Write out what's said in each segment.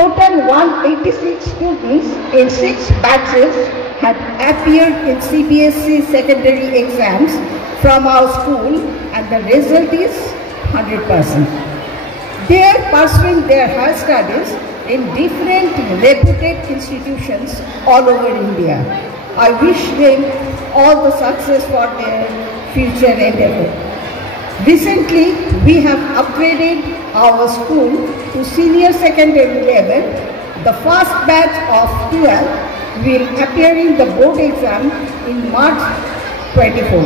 Total 186 students in 6 batches have appeared in CBSE secondary exams from our school, and the result is 100%. They are pursuing their higher studies in different reputed institutions all over India. I wish them all the success for their future endeavor. Recently, we have upgraded our school to senior secondary level. The first batch of 12 will appear in the board exam in March 24.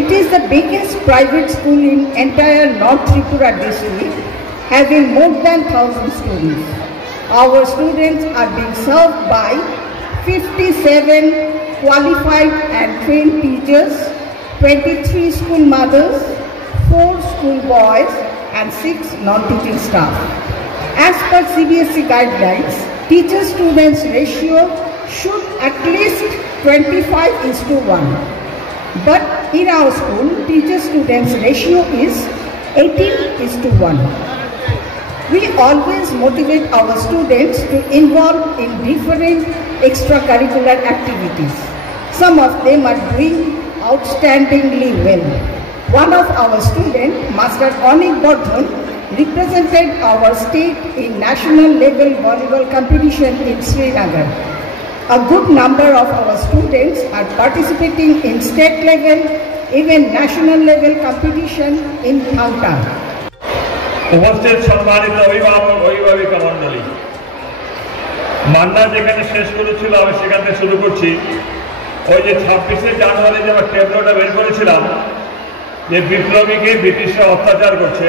It is the biggest private school in entire North Tripura district, having more than 1,000 students. Our students are being served by 57 qualified and trained teachers, 23 school mothers, 4 school boys and 6 non-teaching staff. As per CBSE guidelines, teacher-students ratio should at least 25:1. But in our school, teacher-students ratio is 18:1. We always motivate our students to involve in different extracurricular activities. Some of them are doing outstandingly well. One of our students, Master Anik Bardhan, represented our state in national level volleyball competition in Srinagar. A good number of our students are participating in state level, even national level competition in Thangta. উপস্থিত সম্মানিত অভিভাবক অভিভাবিকা মণ্ডলী, মান্না যেখানে শেষ করেছিল আমি সেখান থেকে শুরু করছি। ওই যে 26শে জানুয়ারি যে আমরা ট্যাবলেটটা বের করেছিলাম যে বিপ্লবীকে ব্রিটিশরা অত্যাচার করছে,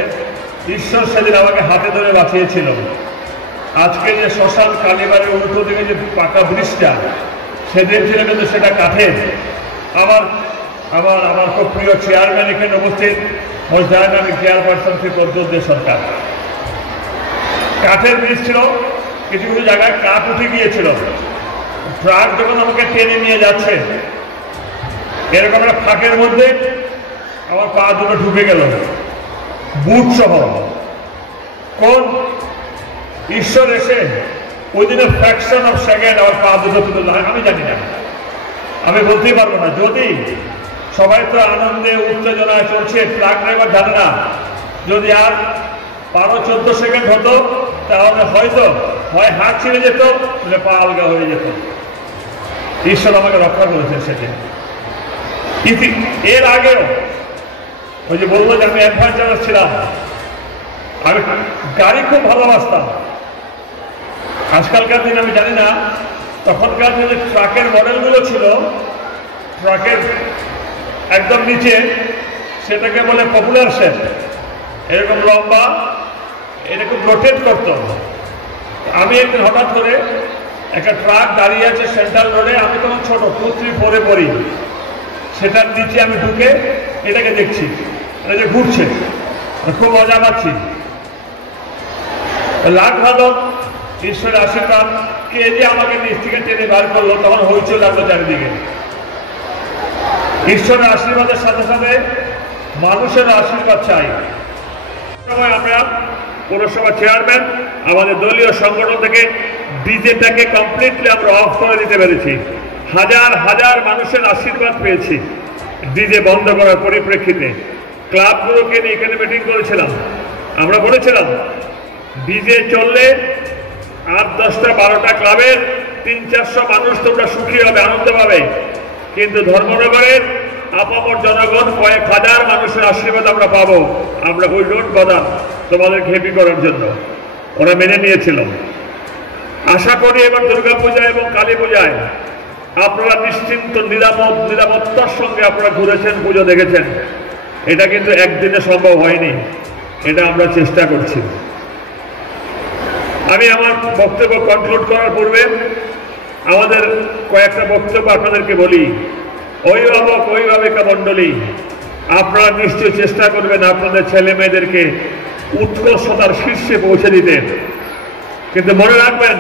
ঈশ্বর সেদিন আমাকে হাতে ধরে বাঁচিয়েছিল। আজকে যে শ্মশান কালীবাড়ির উল্টো দিকে যে পাকা ব্রিজটা সেদিন ছিল কিন্তু সেটা কাঠের। আমার আমার আমার খুব প্রিয় চেয়ারম্যান এখানে উপস্থিত, মোজাহানামী চেয়ারপারসন শ্রী প্রদ্যোৎ সরকার। কাঠের ব্রিজ ছিল, কিছু কিছু জায়গায় কাঠ উঠে গিয়েছিল। ট্রাক যখন আমাকে টেনে নিয়ে যাচ্ছে এরকম একটা ফাঁকের মধ্যে আমার পা দুটো ঢুকে গেল বুট সহ। কোন ঈশ্বর এসে ওই দিনে ফ্র্যাকশন অফ সেকেন্ড আমার পা দুটো তুলে আমি জানি না, আমি বলতেই পারবো না। যদি সবাই তো আনন্দে উত্তেজনায় চলছে, ট্রাক ড্রাইভার জানে না যদি আর 12-14 সেকেন্ড হতো তাহলে হয়তো হয় হাত ছিঁড়ে যেত, তাহলে পা আলগা হয়ে যেত। ঈশ্বর আমাকে রক্ষা করেছেন সেদিন। এর আগেও ওই যে বলবো যে আমি অ্যাডভেঞ্চারাস ছিলাম, আমি গাড়ি খুব ভালোবাসতাম। আজকালকার দিন আমি জানি না, তখনকার দিনে ট্রাকের মডেলগুলো ছিল ট্রাকের একদম নিচে, সেটাকে বলে পপুলার শেপ, এরকম লম্বা, এরকম রোটেট করতো। আমি একদিন হঠাৎ করে একটা ট্রাক দাঁড়িয়ে আছে সেন্ট্রাল রোডে, আমি তখন ছোট 2-3-4 পড়ি, সেটার নিচে আমি ঢুকে এটাকে দেখছি, এটা যে ঘুরছে, খুব মজা পাচ্ছি। লাখ ভালো ঈশ্বরের আশীর্বাদ, কে যে আমাকে নিচ থেকে টেনে বার করলো, তখন হইচই লাগলো চারিদিকে। ঈশ্বরের আশীর্বাদের সাথে সাথে মানুষের আশীর্বাদ চাই। সময় আমরা পৌরসভা চেয়ারম্যান আমাদের দলীয় সংগঠন থেকে ডিজেটাকে কমপ্লিটলি আমরা অফ করে দিতে পেরেছি। হাজার হাজার মানুষের আশীর্বাদ পেয়েছি ডিজে বন্ধ করার পরিপ্রেক্ষিতে। ক্লাবগুলোকে নিয়ে এখানে মিটিং করেছিলাম, আমরা বলেছিলাম ডিজে চললে 8-10-12টা ক্লাবের 300-400 মানুষ তোমরা সুখী হবে, আনন্দ পাবে, কিন্তু ধর্মনগরের আপামর জনগণ কয়েক হাজার মানুষের আশীর্বাদ আমরা পাবো। আমরা ওই রোড বাদাম তোমাদেরকে হ্যাপি করার জন্য ওরা মেনে নিয়েছিল। আশা করি এবার দুর্গাপূজা এবং কালী পূজায় আপনারা নিশ্চিন্ত নিরাপত্তার সঙ্গে আপনারা ঘুরেছেন, পুজো দেখেছেন। এটা কিন্তু একদিনে সম্ভব হয়নি, এটা আমরা চেষ্টা করছি। আমি আমার বক্তব্য কনক্লুড করার পূর্বে আমাদের কয়েকটা বক্তব্য আপনাদেরকে বলি। অভিভাবক অভিভাবিকা মণ্ডলী, আপনারা নিশ্চয়ই চেষ্টা করবেন আপনাদের ছেলে মেয়েদেরকে উৎকর্ষতার শীর্ষে পৌঁছে দিতে, কিন্তু মনে রাখবেন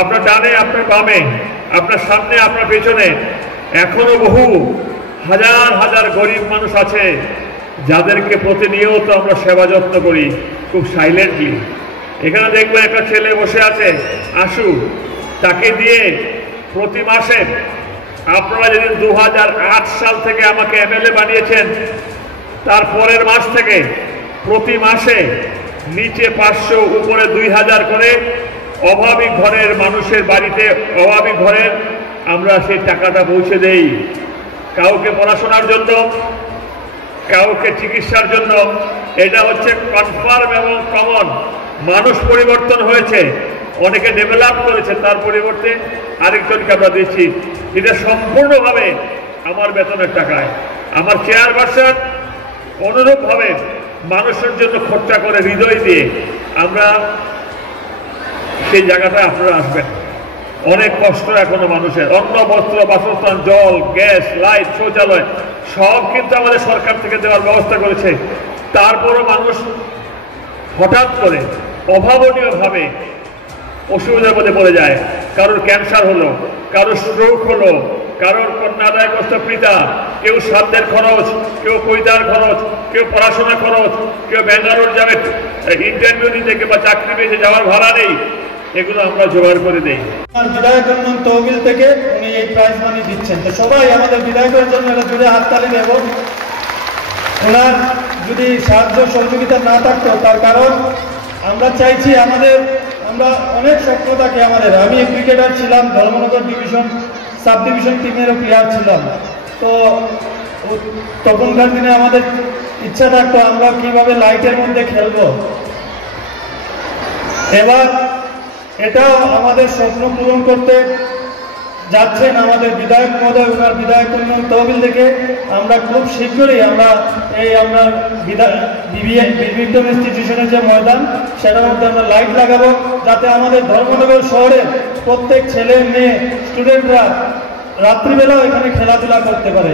আপনার ডানে, আপনার বামে, আপনার সামনে, আপনার পেছনে এখনো বহু হাজার হাজার গরিব মানুষ আছে যাদেরকে প্রতিনিয়ত আমরা সেবা যত্ন করি খুব সাইলেন্টলি। এখানে দেখবেন একটা ছেলে বসে আছে আশু, তাকে দিয়ে প্রতি মাসে, আপনারা যেদিন 2008 সাল থেকে আমাকে এমএলএ বানিয়েছেন, তার পরের মাস থেকে প্রতি মাসে নিচে 500 উপরে 2000 করে অভাবী ঘরের মানুষের বাড়িতে, অভাবী ঘরের আমরা সেই টাকাটা পৌঁছে দেই। কাউকে পড়াশোনার জন্য, কাউকে চিকিৎসার জন্য। এটা হচ্ছে কনফার্ম এবং কমন। মানুষ পরিবর্তন হয়েছে, অনেকে ডেভেলপ করেছে, তার পরিবর্তে আরেকজনকে আমরা দিচ্ছি। এটা সম্পূর্ণভাবে আমার বেতনের টাকায়। আমার চেয়ারপারসন অনুরূপভাবে মানুষের জন্য খরচা করে হৃদয় দিয়ে আমরা সেই জায়গাটায় আপনারা আসবেন। অনেক কষ্ট এখনো মানুষের, অন্ন, বস্ত্র, বাসস্থান, জল, গ্যাস, লাইট, শৌচালয় সব কিন্তু আমাদের সরকার থেকে দেওয়ার ব্যবস্থা করেছে। তারপরও মানুষ হঠাৎ করে অভাবনীয়ভাবে অসুবিধার মধ্যে পড়ে যায়। কারোর ক্যান্সার হলো, কারোর স্ট্রোক হলো, কারোর কন্যাদায়গ্রস্ত পিতা, কেউ সাধ্যের খরচ, কেউ কইদার খরচ, কেউ পড়াশোনা খরচ, কেউ ব্যাঙ্গালোর যাবে ইন্টারভিউ দিতে কিংবা চাকরি পেয়েছে, যাওয়ার ভাড়া নেই, এগুলো আমরা জোগাড় করে দিই। বিধায়ক তহবিল থেকে উনি এই প্রাইজ মানি দিচ্ছেন। তো সবাই আমাদের বিধায়কের জন্য এটা জুড়ে হাততালি দেব। ওনার যদি সাহায্য সহযোগিতা না থাকতো, তার কারণ আমরা চাইছি আমরা অনেক স্বপ্ন থাকে আমাদের। আমি ক্রিকেটার ছিলাম, ধর্মনগর ডিভিশন সাব ডিভিশন টিমেরও প্লেয়ার ছিলাম। তো তখনকার দিনে আমাদের ইচ্ছা থাকতো আমরা কিভাবে লাইটের মধ্যে খেলবো। এবার এটাও আমাদের স্বপ্ন পূরণ করতে যাচ্ছেন আমাদের বিধায়ক মহোদয়। ওনার বিধায়ক উন্নয়ন তহবিল থেকে আমরা খুব শীঘ্রই আমরা বিবিএম ইনস্টিটিউশনের যে ময়দান, সেটার মধ্যে আমরা লাইট লাগাবো, যাতে আমাদের ধর্মনগর শহরে প্রত্যেক ছেলে মেয়ে স্টুডেন্টরা রাত্রিবেলাও এখানে খেলাধুলা করতে পারে।